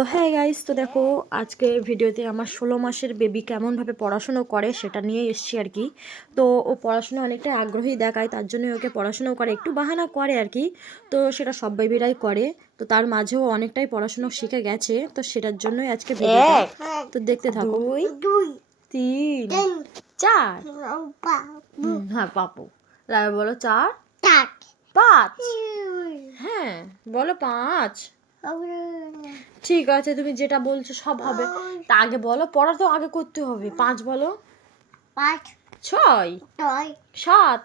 তো হ্যাঁ গাইস, তো দেখো আজকে ভিডিওতে আমার 16 মাসের বেবি কেমনভাবে পড়াশুনো করে সেটা নিয়ে এসেছি আর কি। তো ও পড়াশোনা অনেকটা আগ্রহী দেখায়, তার জন্য ওকে পড়াশুনো করে, একটু বাহানা করে আর কি। তো সেটা সব বেবিরাই করে, তো তার মাঝেও অনেকটাই পড়াশুনো শিখে গেছে, তো সেটার জন্যই আজকে ভিডিওটা। তো দেখতে থাকো। 2 3 4 হ্যাঁ পাপু, বলো 4 5। হ্যাঁ বলো 5। ঠিক আছে, তুমি যেটা বলছো সব হবে। তা আগে বলো, পড়া তো আগে করতে হবে। 5 বলো। 6 7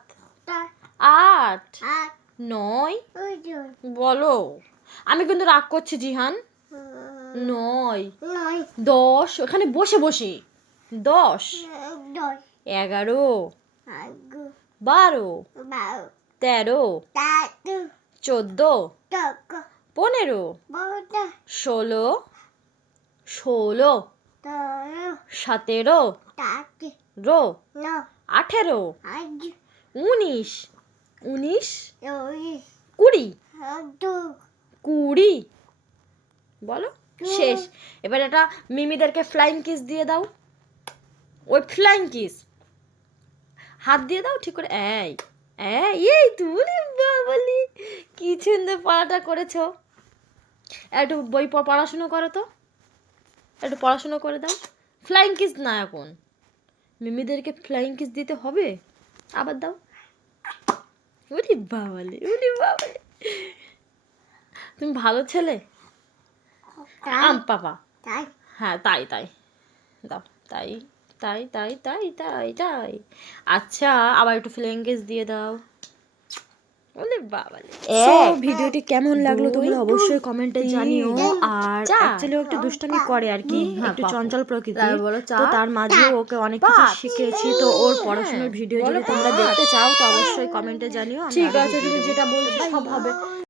8 9 বলো। আমি কিন্তু রাগ করছি জিহান। 9 10, ওখানে বসে বসে 10 11 12 13 14 15 16 17 18 19 20 বলো। শেষ। এবার এটা মিমিদেরকে ফ্লাইং কিস দিয়ে দাও। ওই ফ্লাইং কিস হাত দিয়ে দাও ঠিক করে। এই তুমি বাবলি কি সুন্দর পড়াটা করেছো। একটু বই পড়াশুনো করো তো, একটু পড়াশুনো করে দাও। ফ্লাইং কিস না, এখন মিমিদেরকে ফ্লাইং কিস দিতে হবে। আবার দাও। ওরে বাবালে। তুমি ভালো ছেলে। পাপা। হ্যাঁ তাই দাও। তাই। আচ্ছা, আবার একটু ফ্লাইং কিস দিয়ে দাও। ভিডিওটি কেমন লাগলো তোমরা অবশ্যই কমেন্টে জানিও। আর অ্যাকচুয়ালি ও একটু দুষ্টামি করে আর কি, একটু চঞ্চল প্রকৃতি। তো তার মাঝেও ওকে অনেক কিছু শিখিয়েছি। তো ওর পড়াশোনার ভিডিও যদি তোমরা দেখতে চাও তো অবশ্যই কমেন্টে জানিও। ঠিক আছে, তুমি যেটা বলছো সব হবে।